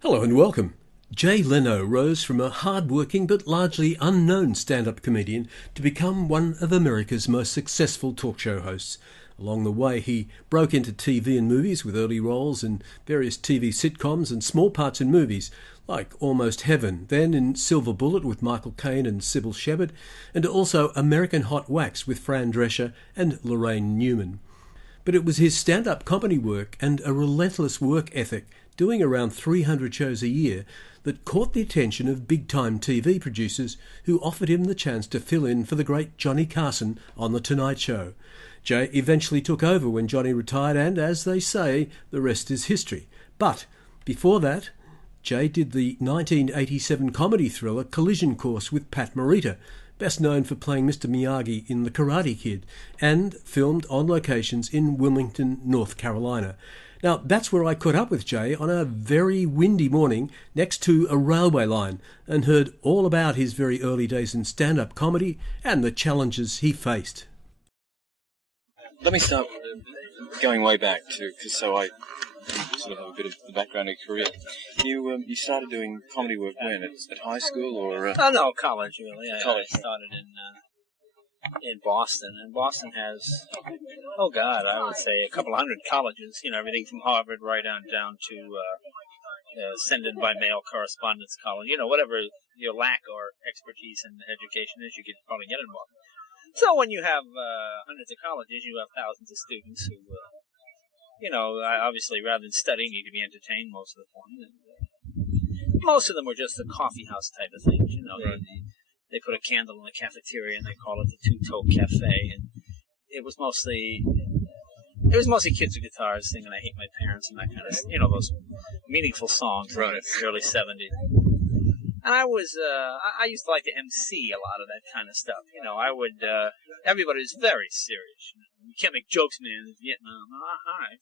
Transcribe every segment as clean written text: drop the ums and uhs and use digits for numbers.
Hello and welcome. Jay Leno rose from a hard-working but largely unknown stand-up comedian to become one of America's most successful talk show hosts. Along the way, he broke into TV and movies with early roles in various TV sitcoms and small parts in movies, like Almost Heaven, then in Silver Bullet with Michael Caine and Sybill, and also American Hot Wax with Fran Drescher and Laraine Newman. But it was his stand-up comedy work and a relentless work ethic, doing around 300 shows a year, that caught the attention of big-time TV producers who offered him the chance to fill in for the great Johnny Carson on The Tonight Show. Jay eventually took over when Johnny retired and, as they say, the rest is history. But before that, Jay did the 1987 comedy thriller Collision Course with Pat Morita, best known for playing Mr Miyagi in The Karate Kid, and filmed on locations in Wilmington, North Carolina. Now, that's where I caught up with Jay on a very windy morning next to a railway line and heard all about his very early days in stand-up comedy and the challenges he faced. Let me start going way back so I sort of have a bit of the background of your career. You started doing comedy work when? At high school or? No, college really. I started in Boston, and Boston has, I would say a couple hundred colleges, everything from Harvard right on down to send in by mail correspondence college, whatever your lack or expertise in education is, you could probably get involved. So when you have hundreds of colleges, you have thousands of students who, obviously rather than studying, need to be entertained most of the time. And, most of them were just the coffee house type of things, Right. They put a candle in the cafeteria and they call it the Two-Toe Cafe, and it was mostly kids with guitars singing "I Hate My Parents" and that kind of, those meaningful songs right. In the early '70s. And I used to like to MC a lot of that kind of stuff. Everybody was very serious. You can't make jokes, man, in Vietnam. Hi.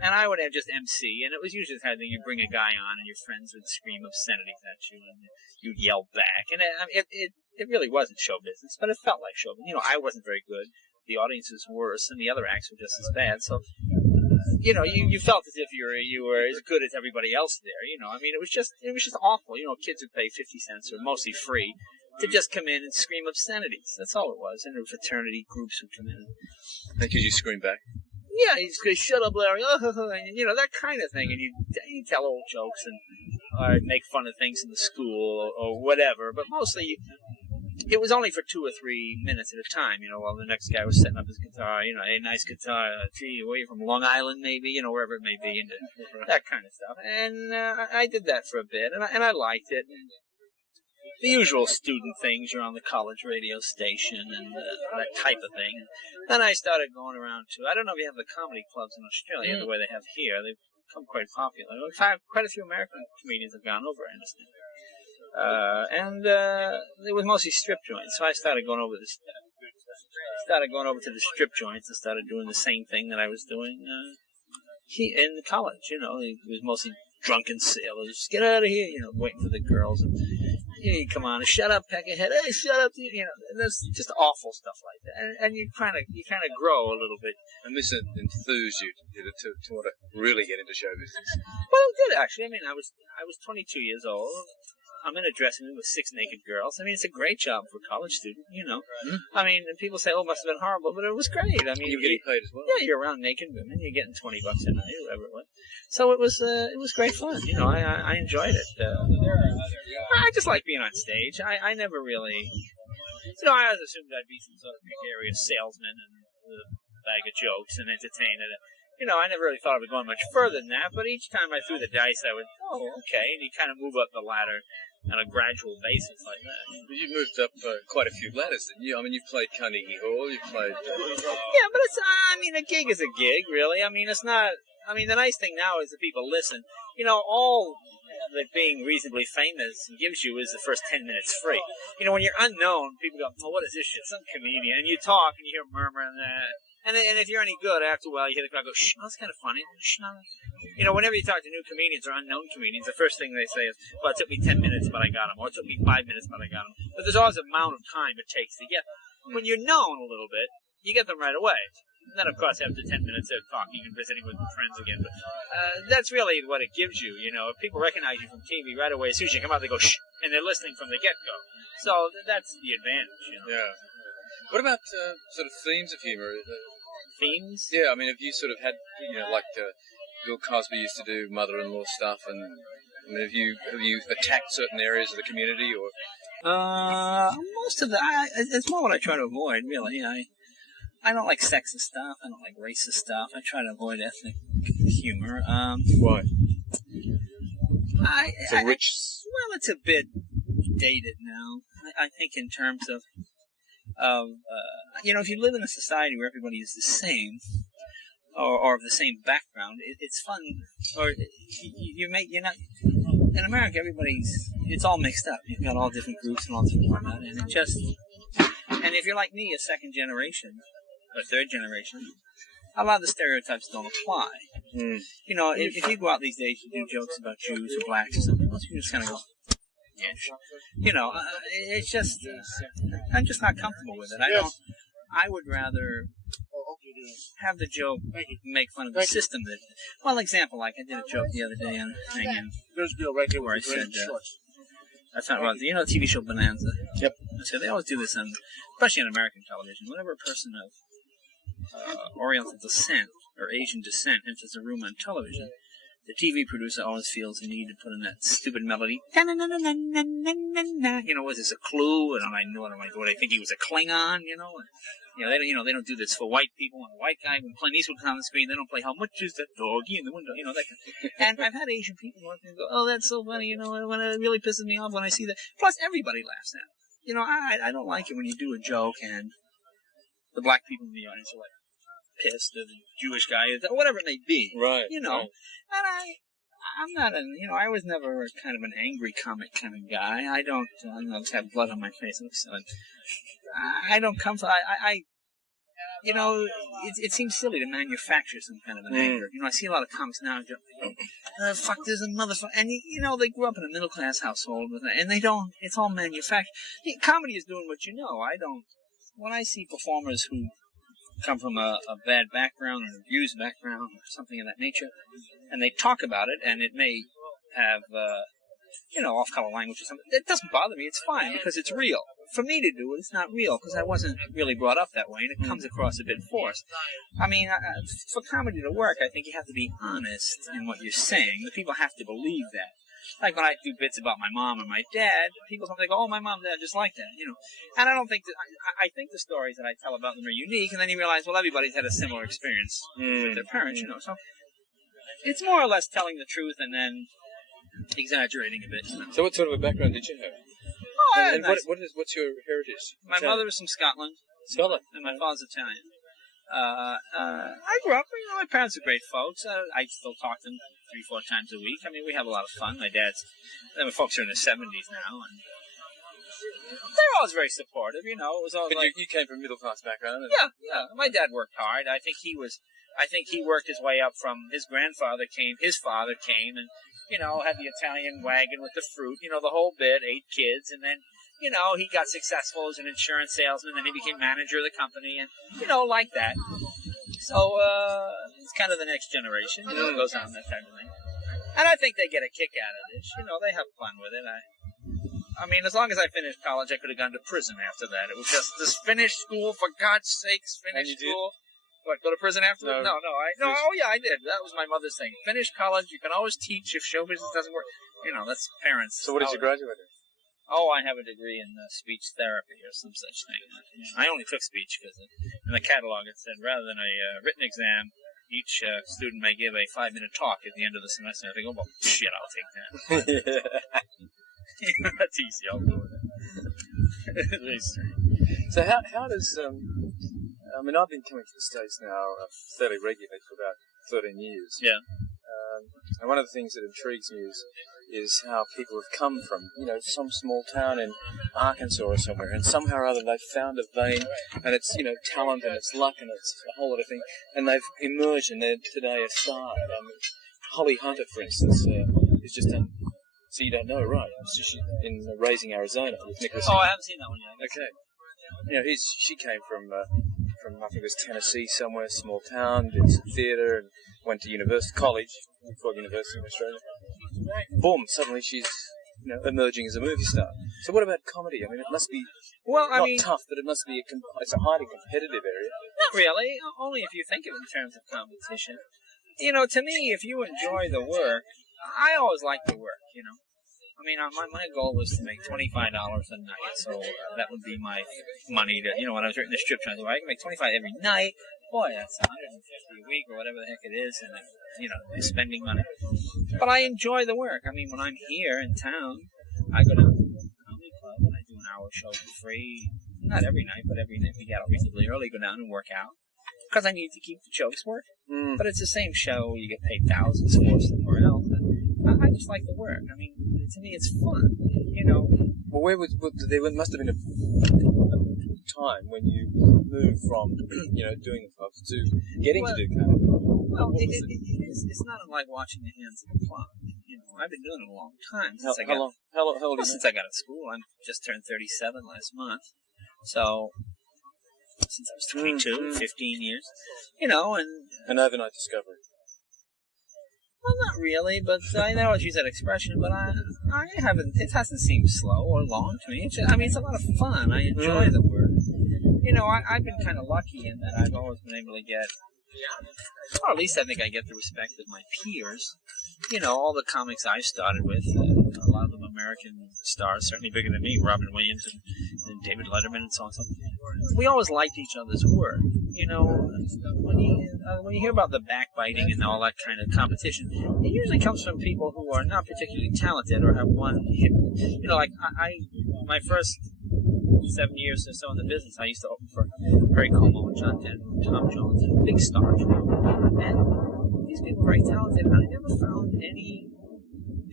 And I would have just MC, and it was usually the kind of thing, you bring a guy on and your friends would scream obscenities at you and you'd yell back. And it really wasn't show business, but it felt like show business. I wasn't very good. The audience was worse, and the other acts were just as bad. So, you felt as if you were as good as everybody else there. It was just awful. Kids would pay 50 cents or mostly free to just come in and scream obscenities. That's all it was. And the fraternity groups would come in. And could you scream back? Yeah, you just go, "Shut up, Larry," and, that kind of thing. And you tell old jokes or make fun of things in the school or whatever. But mostly, it was only for 2 or 3 minutes at a time, while the next guy was setting up his guitar, "Hey, nice guitar, gee, where you from, Long Island, maybe, wherever it may be," and that kind of stuff. And I did that for a bit, and I liked it. The usual student things, you're on the college radio station and that type of thing. Then I started going around to, I don't know if you have the comedy clubs in Australia the way they have here. They've become quite popular. In fact, quite a few American comedians have gone over, I understand. It was mostly strip joints, so I started going over to the strip joints and started doing the same thing that I was doing in college. It was mostly drunken sailors. "Get out of here," waiting for the girls. And, you come on, "Shut up, peckerhead." "Hey, shut up." And there's just awful stuff like that. And you kind of grow a little bit. And this enthused you to want to really get into show business? Well, it did, actually. I was 22 years old. I'm in a dressing room with 6 naked girls. It's a great job for a college student, Mm-hmm. And people say, "Oh, it must have been horrible," but it was great. You were getting paid as well. Yeah, you're around naked women. You're getting $20 a night, whatever it was. So it was great fun. I enjoyed it. I just like being on stage. I never really, I always assumed I'd be some sort of gregarious salesman and a bag of jokes and entertainer. I never really thought of it going much further than that, but each time I threw the dice, I would, okay, and you kind of move up the ladder on a gradual basis like that. But you've moved up quite a few ladders, didn't you? You've played Carnegie Hall, you've played... Yeah, but it's, a gig is a gig, really. It's not, the nice thing now is that people listen. All that being reasonably famous gives you is the first 10 minutes free. When you're unknown, people go, "Oh, what is this shit? Some comedian." And you talk, and you hear a murmur, and if you're any good, after a while, you hear the crowd go, "Shh, that's kind of funny. Shh, no." Whenever you talk to new comedians or unknown comedians, the first thing they say is, "Well, it took me 10 minutes, but I got him," or "It took me 5 minutes, but I got him." But there's always an amount of time it takes to get them. When you're known a little bit, you get them right away. then, of course, after 10 minutes, they're talking and visiting with friends again. But that's really what it gives you. You know, if people recognize you from TV right away, as soon as you come out, they go, shh, and they're listening from the get-go. So that's the advantage. You know? Yeah. What about sort of themes of humor? Themes? Yeah, I mean, have you sort of had, like Bill Cosby used to do mother-in-law stuff, and have you attacked certain areas of the community, or? Most of it's more what I try to avoid, really. I don't like sexist stuff. I don't like racist stuff. I try to avoid ethnic humor. Why? Well, it's a bit dated now. I think in terms of if you live in a society where everybody is the same, or of the same background, it's fun. Or you're not. In America, it's all mixed up. You've got all different groups and all different whatnot, and and if you're like me, a second generation, or third generation, a lot of the stereotypes don't apply. Mm. You know, if you go out these days, you do jokes about Jews or blacks or something else, you just kind of go, yeah. You know, it's just, I'm just not comfortable with it. I would rather have the joke make fun of the system. Example, like I did a joke the other day on Caine, where I said, that's not right. You know the TV show Bonanza? Yep. So they always do this, especially on American television. Whenever a person of Oriental descent or Asian descent enters a room on television, the TV producer always feels the need to put in that stupid melody. You know, was this a clue? And what I think he was a Klingon, you know? They don't do this for white people. When a white guy, when Clint Eastwood comes on the screen, they don't play "How much is that doggy in the window?" You know, that kind of. And I've had Asian people go and go, "Oh, that's so funny," you know. When it really pisses me off when I see that. Plus, everybody laughs at it. You know, I don't like it when you do a joke and the black people in the audience are like pissed, or the Jewish guy, or whatever it may be. Right. You know, right. and I'm not I was never kind of an angry comic kind of guy. I don't, just have blood on my face. So I don't come from, it seems silly to manufacture some kind of an anger. You know, I see a lot of comics now, fuck, there's a motherfucker. And, they grew up in a middle-class household, and they don't, it's all manufactured. Comedy is doing what you know. When I see performers who come from a bad background, an abused background, or something of that nature, and they talk about it, and it may have, off-color language or something. It doesn't bother me. It's fine, because it's real. For me to do it, it's not real, because I wasn't really brought up that way, and it comes across a bit forced. I mean, for comedy to work, I think you have to be honest in what you're saying. The people have to believe that. Like when I do bits about my mom and my dad, people sometimes go, "Oh, my mom and dad just like that," you know. And I don't think that, I think the stories that I tell about them are unique, and then you realize, well, everybody's had a similar experience with their parents, you know. So it's more or less telling the truth and then exaggerating a bit. You know? So what sort of a background did you have? Oh, and what's your heritage? My mother was from Scotland. Scotland. And my father's Italian. I grew up, my parents are great folks. I still talk to them 3-4 times a week. I mean, we have a lot of fun. My folks are in their 70s now, and they're always very supportive, you know. It was always you came from a middle-class background? Yeah. My dad worked hard. I think he worked his way up from his grandfather came, his father came, and, had the Italian wagon with the fruit, the whole bit, 8 kids, and then, he got successful as an insurance salesman, then he became manager of the company, and, like that. So, it's kind of the next generation, it goes on, that type of thing. And I think they get a kick out of this, they have fun with it. I mean, as long as I finished college, I could have gone to prison after that. It was just finish school, for God's sakes, finish school. What, go to prison after that? No, I did. That was my mother's thing. Finish college, you can always teach if show business doesn't work. That's parents. So what did you graduate in? Oh, I have a degree in speech therapy or some such thing. I only took speech because in the catalog it said rather than a written exam, each student may give a 5-minute talk at the end of the semester. I think, oh, well, shit, I'll take that. That's easy, I'll do it. So how does... I've been coming to the States now fairly regularly for about 13 years. Yeah. And one of the things that intrigues me is how people have come from, some small town in Arkansas or somewhere, and somehow or other they've found a vein, and it's, talent and it's luck and it's a whole lot of things, and they've emerged and they're today a star. Holly Hunter, for instance, is just done. So you don't know, right? She's in Raising Arizona with Nicholas. Oh, I haven't seen that one yet. Okay. She came from from, I think it was Tennessee somewhere, small town, did some theatre, and went to college, before university in Australia. Boom, suddenly she's, emerging as a movie star. So what about comedy? I mean, it must be tough, but it must be it's a highly competitive area. Not really, only if you think of it in terms of competition. To me, if you enjoy the work, I always like the work, I mean, my goal was to make $25 a night, so that would be my money to, when I was writing the strip, I can make $25 every night. Boy, that's $150 a week or whatever the heck it is, and, spending money. But I enjoy the work. I mean, when I'm here in town, I go down to the comedy club and I do an hour show for free. Not every night, but every night we get out reasonably early, go down and work out. Because I need to keep the jokes working. But it's the same show. You get paid thousands for somewhere else. I just like the work. I mean, to me, it's fun, Well, there must have been a time when you moved from, doing the clubs to getting to do comedy. Well, it's not unlike watching the hands of the clock. I've been doing it a long time. How old are you? Since I got out of school. I just turned 37 last month. So, since I was 22, 15 years, and... An overnight discovery. Well, not really, but I know I use that expression, but I haven't, it hasn't seemed slow or long to me. It's a lot of fun. I enjoy the work. I've been kind of lucky in that I've always been able to get, or at least I think I get the respect of my peers. All the comics I started with, a lot of them American stars, certainly bigger than me, Robin Williams and David Letterman and so on and so forth. We always liked each other's work. When you hear about the backbiting and all that kind of competition, it usually comes from people who are not particularly talented or have one hit. Like my first 7 years or so in the business, I used to open for Perry Como and John Denver and Tom Jones, big stars. And these people are very talented, and I never found any.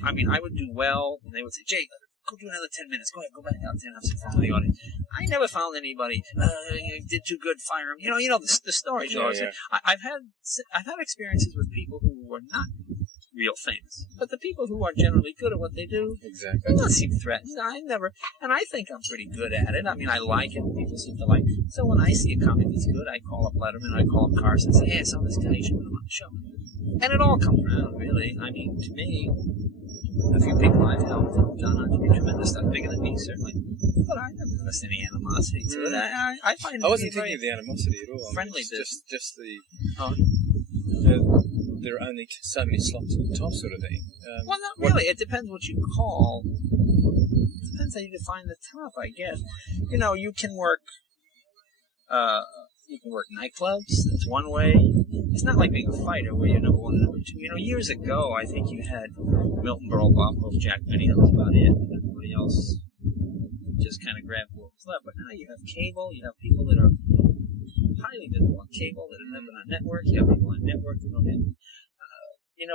I mean, I would do well, and they would say, "Jay, go do another 10 minutes. Go ahead, go back out there and have some fun with the audience." I never found anybody, you did too good, fire him. The stories you always say. I've had experiences with people who were not real famous, but the people who are generally good at what they do, exactly, do not seem threatened. And I think I'm pretty good at it. I mean, I like it, and people seem to like it. So when I see a comic that's good, I call up Letterman, I call up Carson, and say, "Hey, I saw this guy, you should put him on the show." And it all comes around, really. I mean, to me, a few people I've helped have gone on to be tremendous stuff, bigger than me, certainly. But I never noticed any animosity to it. I find I wasn't thinking of the animosity at all. Friendly, just there are only so many slots at the top, sort of thing. Well, not really. It depends what you call. It depends how you define the top, I guess. You can work. You can work nightclubs. That's one way. It's not like being a fighter where you're number one and number two. Years ago, I think you had Milton Berle, Bob Hope, Jack Benny. That was about it. And everybody else just kind of grabbed what was left. But now you have cable. You have people that are highly visible on cable that have never been on network. You have people on network that don't get.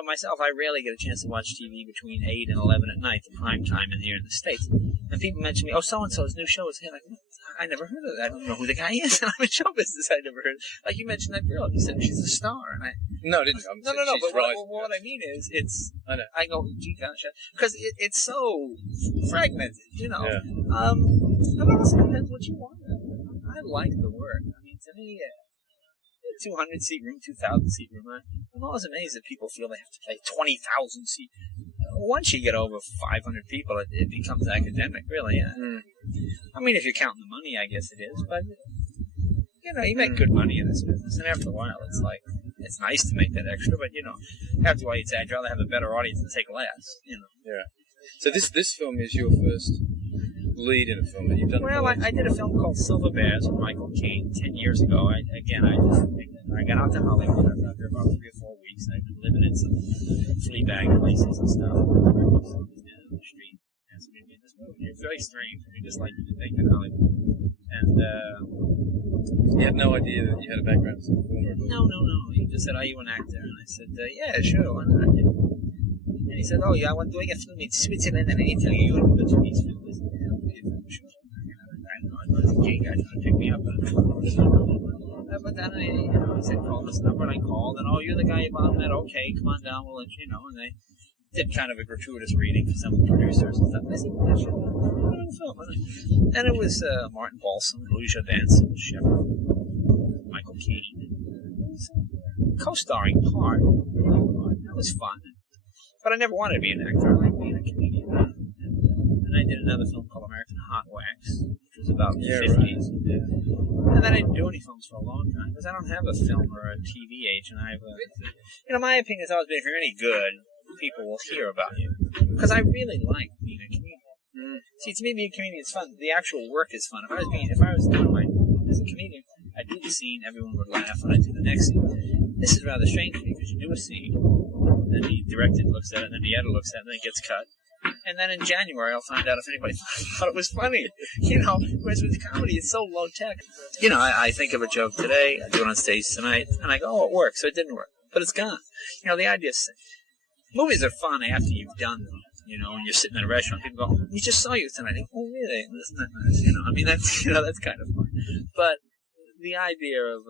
Myself, I rarely get a chance to watch TV between 8 and 11 at night, the prime time here in the States. And people mention me, "Oh, so-and-so's new show is here." Like, I never heard of that. I don't know who the guy is. And I'm in show business. I never heard. Like, you mentioned that girl. You said she's a star. And No, I didn't. No. But what I mean is, I go, gee gosh, because it's so fragmented, Yeah. But it also depends what you want. I like the work. I mean, to me, 200-seat room, 2,000-seat room. I'm always amazed that people feel they have to play 20,000 seat. Once you get over 500 people, it becomes academic, really. I mean, if you're counting the money, I guess it is. But you make good money in this business, and after a while, it's like it's nice to make that extra. But after a while, you'd say I'd rather have a better audience than take less. Yeah. So this film is your first lead in a film that you've done? Well, I did a film called Silver Bears with Michael Caine 10 years ago. I got out to Hollywood. I was out there about 3 or 4 weeks. I've been living in some flea bag places and stuff. On the street. Asked me to be in this movie. It's very strange. I just like to think in Hollywood. And you had no idea that you had a background as a performer? No. He just said, "Are you an actor?" And I said, "Yeah, sure, why not?" And he said, "Oh, yeah, I want doing a film in Switzerland and Italy. You would go to these films." Sure. I know, I was a gay guy trying to pick me up. But then he said, "Call this number," and I called, and, "Oh, you're the guy about that? Okay, come on down, we'll let you know." And they did kind of a gratuitous reading for some of the producers and stuff. And I said, "Yeah, sure, film." And it was Martin Balsam, Louis Danson, Shepard. Uncle Caine, co-starring part. That was fun. But I never wanted to be an actor. I like being a comedian. And I did another film called American Hot Wax, which was about the 50s. Right. And then I didn't do any films for a long time because I don't have a film or a TV agent. I have my opinion has always been if you're any good, people will hear about you. Because I really like being a comedian. See, to me, being a comedian is fun. The actual work is fun. If I was doing as a comedian, I'd do the scene, everyone would laugh, and I'd do the next scene. This is rather strange to me because you do a scene, then the director looks at it, and then the editor looks at it, and then it gets cut. And then in January, I'll find out if anybody thought it was funny. Whereas with comedy, it's so low tech. I think of a joke today, I do it on stage tonight, and I go, oh, it works, so it didn't work. But it's gone. The idea is, movies are fun after you've done them. When you're sitting in a restaurant, people go, we just saw you tonight. Go, oh, really? Isn't that nice? That's kind of fun. But the idea of,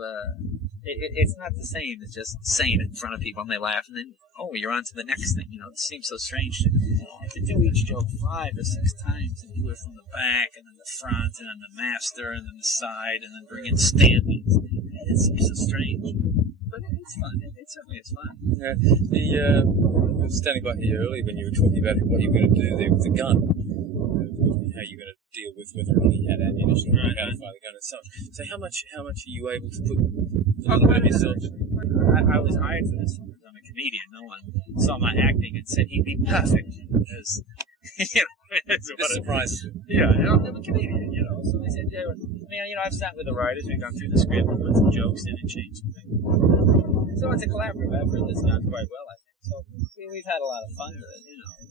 it's not the same as just saying it in front of people and they laugh and then, oh, you're on to the next thing. It seems so strange to do each joke 5 or 6 times and do it from the back and then the front and then the master and then the side and then bring in stand-ins. It seems so strange. But it's fun. It certainly is fun. I was standing by here earlier when you were talking about what you were going to do there with the gun. How you're going to deal with whether or not he had ammunition or how to fire the gun and so on. So how much are you able to put of yourself? I was hired for this because I'm a comedian. No one saw my acting and said he'd be perfect because it's a surprise. Yeah, I'm a comedian, So they said, I've sat with the writers, we've gone through the script, and put some jokes in and changed some things. So it's a collaborative effort that's gone quite well, I think. So we've had a lot of fun with it,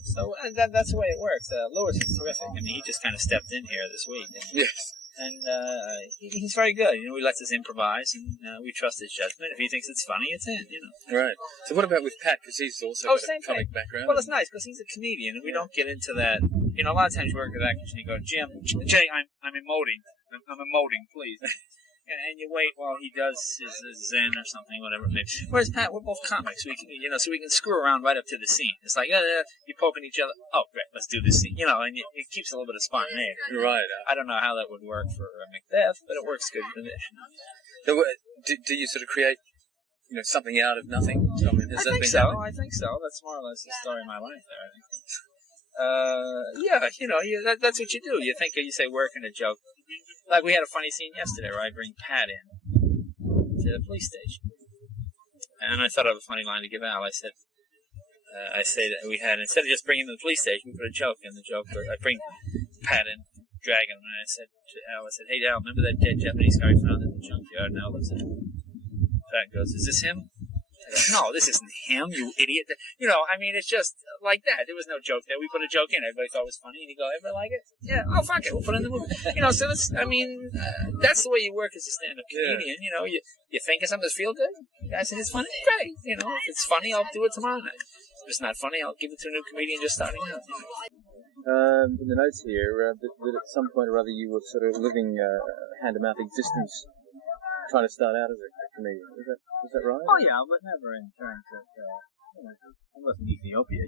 So that's the way it works. Lewis is terrific. He just kind of stepped in here this week. Yes. And he's very good. He lets us improvise, and we trust his judgment. If he thinks it's funny, it's in. Right. So what about with Pat? Because he's also got a comic background. Well, it's nice because he's a comedian, and we don't get into that. A lot of times you work with actors, and you go, Jay, I'm emoting. I'm emoting, please. And you wait while he does his zen or something, whatever it may be. Whereas Pat, we're both comics. We can, so we can screw around right up to the scene. It's like, you're poking each other. Oh, great, let's do this scene. And it keeps a little bit of spontaneity. Right. I don't know how that would work for Macbeth, but it works good for this. So, do you sort of create, something out of nothing? I think so. That's more or less the story of my life there, I think. That's what you do. You think, you say, where can a joke? Like we had a funny scene yesterday where I bring Pat in to the police station, and I thought of a funny line to give Al. I say that we had, instead of just bringing him to the police station, we put a joke in the joke where I bring Pat in, dragging him, and I said to Al, hey Al, remember that dead Japanese guy we found in the junkyard? And Al looks at him. Pat goes, is this him? No, this isn't him, you idiot. It's just like that. There was no joke there. We put a joke in. Everybody thought it was funny. And you go, everybody like it? Yeah. Oh, fuck it. We'll put it in the movie. So that's, that's the way you work as a stand-up comedian. Yeah. You think of something that's feel good. You guys think it's funny? Great. If it's funny, I'll do it tomorrow night. If it's not funny, I'll give it to a new comedian just starting out. In the notes here, that at some point or other you were sort of living hand-to-mouth existence, trying to start out as a comedian. Is that right? Oh yeah, but never in terms of I wasn't Ethiopia,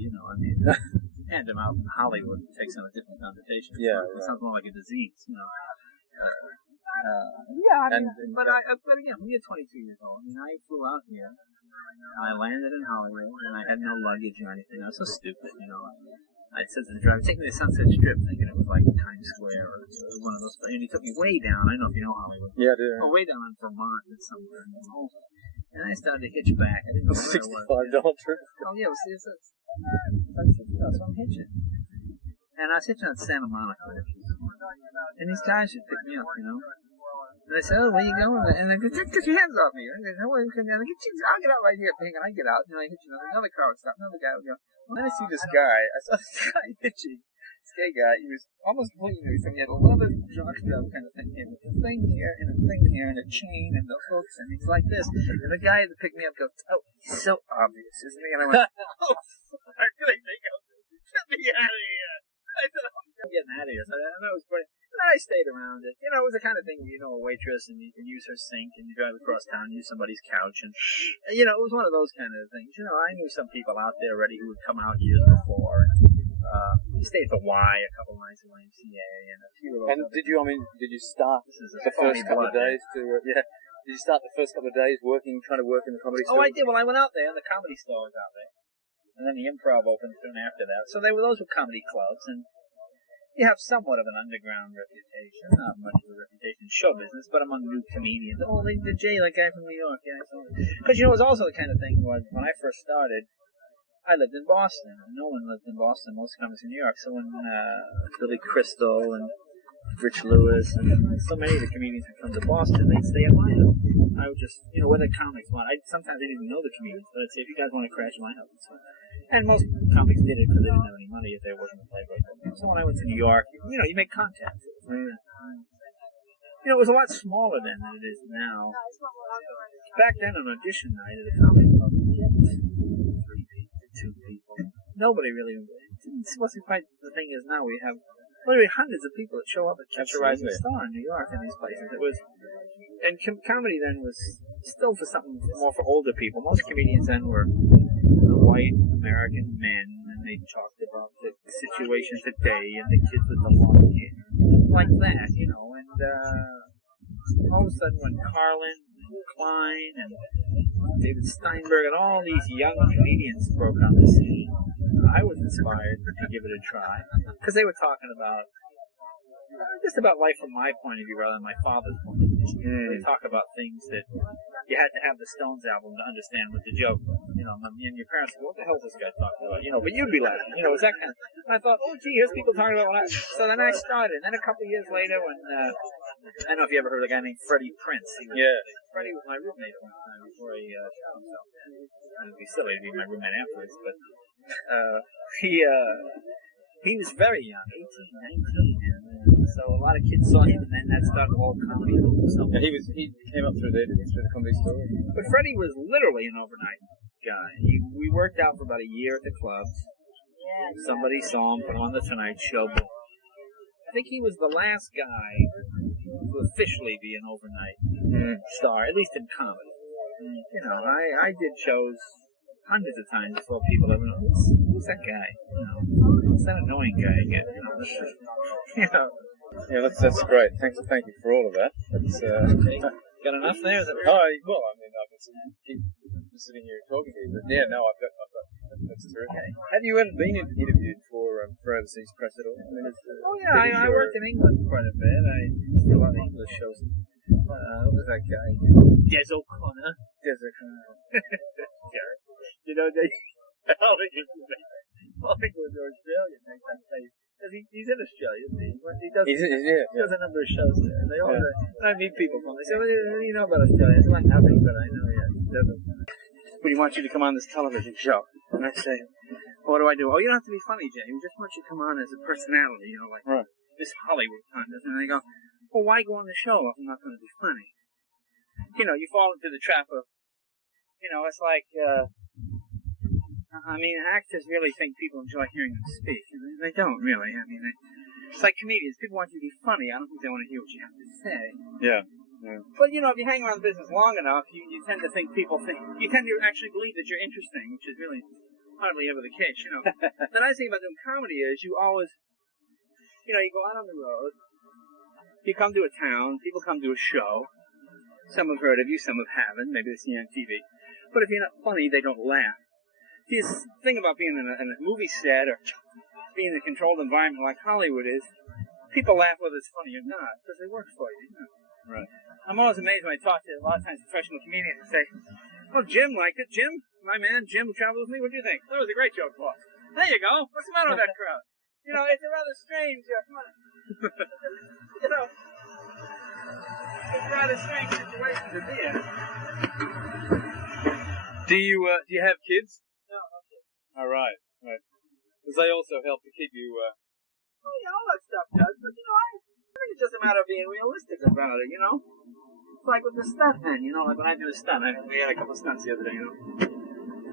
hand to mouth in Hollywood takes on a different connotation. It's not more like a disease, But again, when you're 22 years old, I flew out here, and I landed in Hollywood, and I had no luggage or anything. I was so stupid, I said to the driver, take me to Sunset Strip, thinking it was like Times Square or one of those. And he took me way down. I don't know if you know Hollywood. Yeah, I do. Oh, way down in Vermont and somewhere. And I started to hitch back. I didn't know where $65 it was. trip. Oh, yeah, so I'm hitching. And I was hitching at Santa Monica. And these guys should pick me up, And I said, oh, where you going? And they go, get your hands off me. And I go, I'll get out right here. And I get out. And I hitch another car would stop. Another guy would go. And then I see this guy. I saw this guy hitching. This gay guy. He was almost completely nude. He had a leather jockstrap kind of thing. He had a thing here and a thing here and a chain and the hooks. And he's like this. And the guy that picked me up goes, oh, he's so obvious, isn't he? And I went, oh, fuck. They go, get me out of here. I said, I'm getting out of here. So that was pretty. And then I stayed around it. It was the kind of thing where a waitress and you can use her sink and you drive across town and use somebody's couch. And, it was one of those kind of things. I knew some people out there already who would come out years before. And stayed at the Y a couple nights at YMCA and a few of those. And did you start this is the first couple of days to, Did you start the first couple of days trying to work in the comedy store? Oh, I did. Well, I went out there, and the comedy store was out there. And then the Improv opened soon after that. So those were comedy clubs, and you have somewhat of an underground reputation. Not much of a reputation in show business, but among new comedians. Oh, the Jay, that guy from New York. Yeah, because, it was also the kind of thing was when I first started, I lived in Boston. No one lived in Boston. Most comics in New York. So when Billy Crystal and Rich Lewis and so many of the comedians who come to Boston, they'd stay at my house. I would just, whether comics want. Sometimes I didn't even know the comedians, but I'd say, if you guys want to crash my house, it's fine. And most comics did it because they didn't have any money if they wasn't a Playboy program. So when I went to New York, you make contacts. It was a lot smaller then than it is now. Back then, on audition night at a comedy club, 3 people, 2 people. Nobody really. It wasn't quite the thing is now. We have literally hundreds of people that show up at Catch a Rising Star in New York and these places. It was, and comedy then was still for something more for older people. Most comedians then were white American men, and they talked about the situation today and the kids with the long hair, like that, and all of a sudden when Carlin and Klein and David Steinberg and all these young comedians broke on the scene, I was inspired to give it a try, because they were talking about just about life from my point of view rather than my father's point of view. They talk about things that you had to have the Stones album to understand what the joke was. And your parents said, what the hell is this guy talking about? But you'd be laughing. It was that kind of... And I thought, oh, gee, here's people talking about what I... So then I started. And then a couple of years later when... I don't know if you ever heard of a guy named Freddie Prince. Freddie was my roommate one time before he shot himself. It would be silly to be my roommate afterwards, but... He was very young, 18, 19, and so a lot of kids saw him, and then that started all comedy. Yeah, he came up through the comedy store. But Freddie was literally an overnight guy. We worked out for about a year at the clubs. Somebody saw him, put him on the Tonight Show. But I think he was the last guy to officially be an overnight star, at least in comedy. I did shows hundreds of times before people ever know who's that guy. It's that annoying guy again. Yeah, that's great. Thank you for all of that. That's got enough there? Is it well, I mean, I've been sitting here talking to you, but yeah, no, I've got that's terrific. Okay. Have you ever been interviewed for overseas press at all? I mean, I worked in England quite a bit. I used to do a lot of English shows. What was that guy? Des O'Connor. I think it was Australian next time. Because he's in Australia, isn't he? He does a number of shows there. And they all I meet people from they say, what do you know about Australia? I say, well, nothing, but I know, We want you to come on this television show. And I say, what do I do? Oh, you don't have to be funny, Jay. We just want you to come on as a personality, like this Hollywood kind of. And they go, well, why go on the show if I'm not going to be funny? You fall into the trap of, it's like, actors really think people enjoy hearing them speak, and they don't really. It's like comedians. People want you to be funny. I don't think they want to hear what you have to say. Yeah. But, if you hang around the business long enough, you tend to think you tend to actually believe that you're interesting, which is really hardly ever the case, The nice thing about doing comedy is you always, you go out on the road, you come to a town, people come to a show, some have heard of you, some haven't, maybe they've seen you on TV, but if you're not funny, they don't laugh. This thing about being in a movie set or being in a controlled environment like Hollywood is, people laugh whether it's funny or not, because they work for you, Right. I'm always amazed when I talk to a lot of times professional comedians and say, well, Jim liked it. Jim, my man, Jim who traveled with me, what do you think? That was a great joke, boss. There you go. What's the matter with that crowd? It's a rather strange, come on. It's a rather strange situation to be in. Do you have kids? No, okay. All right. Because they also help to keep you... all that stuff does, but I think it's just a matter of being realistic about it, It's like with the stuntmen, like when I do a stunt, we had a couple of stunts the other day,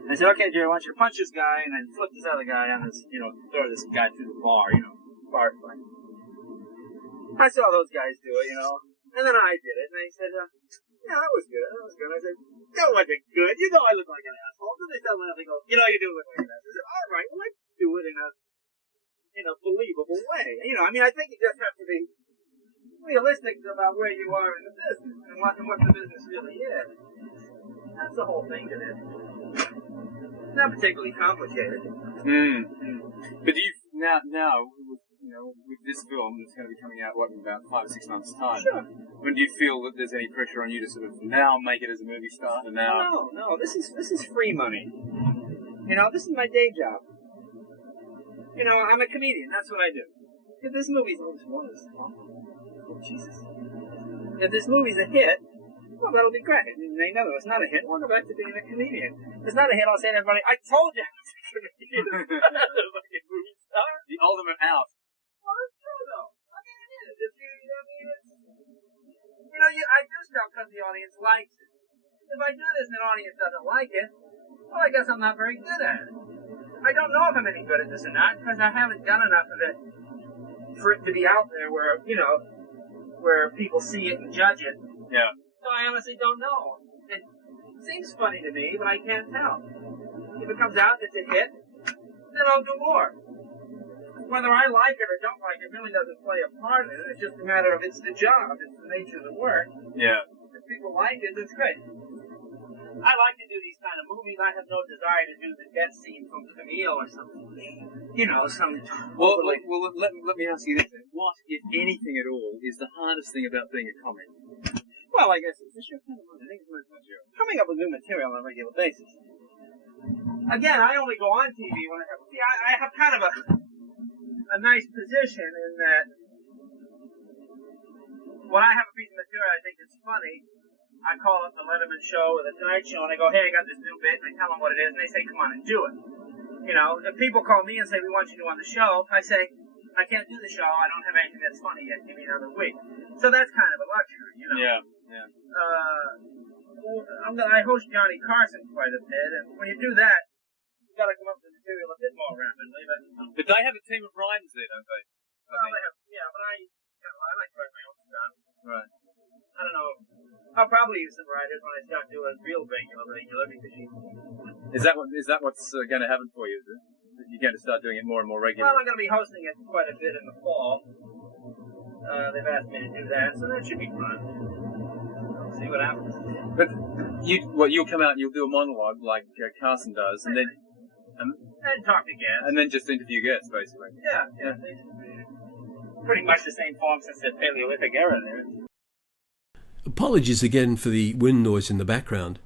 I said, okay, Jerry, I want you to punch this guy and then flip this other guy on this, throw this guy through the bar, bar fight. I saw those guys do it, and then I did it, and they said, yeah, that was good. I said, that wasn't good. I look like an asshole. Then they start laughing, go, you do look like an asshole. I said, all right, well, let's do it in a believable way. I think you just have to be realistic about where you are in the business and what the business really is. That's the whole thing to this. It's not particularly complicated. But do you now with this film that's going to be coming out in about 5 or 6 months' time? Sure. But do you feel that there's any pressure on you to sort of now make it as a movie star? And now? No. This is free money. This is my day job. I'm a comedian. That's what I do. If this movie's Jesus. If this movie's a hit, well, that'll be great. They know it's not a hit. I'll go back to being a comedian. If it's not a hit, I'll say to everybody, I told you I was a comedian. Like a movie star. The ultimate out. Well, that's true, though. I mean, it is. I do stuff because the audience likes it. If I do this and the audience doesn't like it, well, I guess I'm not very good at it. I don't know if I'm any good at this or not because I haven't done enough of it for it to be out there where people see it and judge it. Yeah. So I honestly don't know. It seems funny to me, but I can't tell. If it comes out, it's a hit, then I'll do more. Whether I like it or don't like it really doesn't play a part in it. It's just a matter of it's the job. It's the nature of the work. Yeah. If people like it, that's great. I like to do these kind of movies. I have no desire to do the death scene from Camille or something. Well, let me ask you this. What, if anything at all, is the hardest thing about being a comic? Well, I guess it's the show kind of I think it's material. Coming up with new material on a regular basis. Again, I only go on TV when I have kind of a nice position in that when I have a piece of material I think it's funny, I call up the Letterman show or the Tonight Show and I go, hey, I got this new bit, and I tell them what it is, and they say, come on and do it. If people call me and say, we want you to do on the show, I say, I can't do the show, I don't have anything that's funny yet, give me another week. So that's kind of a luxury, Yeah. I host Johnny Carson quite a bit, and when you do that, you got to come up with the material a bit more rapidly. But they have a team of writers there, don't they? Well, they have, but I like to write my own stuff. Right. I don't know. I'll probably use some writers when I start doing real regular because Is that what's going to happen for you? Is it? You're going to start doing it more and more regularly? Well, I'm going to be hosting it quite a bit in the fall. They've asked me to do that, so that should be fun. We'll see what happens. But you'll come out and you'll do a monologue like Carson does, and then talk to guests, and then just interview guests, basically. Yeah. Pretty much the same form since the Paleolithic era there. Apologies again for the wind noise in the background.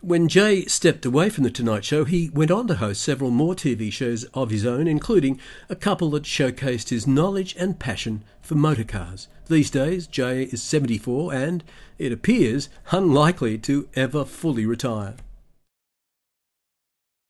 When Jay stepped away from The Tonight Show, he went on to host several more TV shows of his own, including a couple that showcased his knowledge and passion for motor cars. These days, Jay is 74 and, it appears, unlikely to ever fully retire.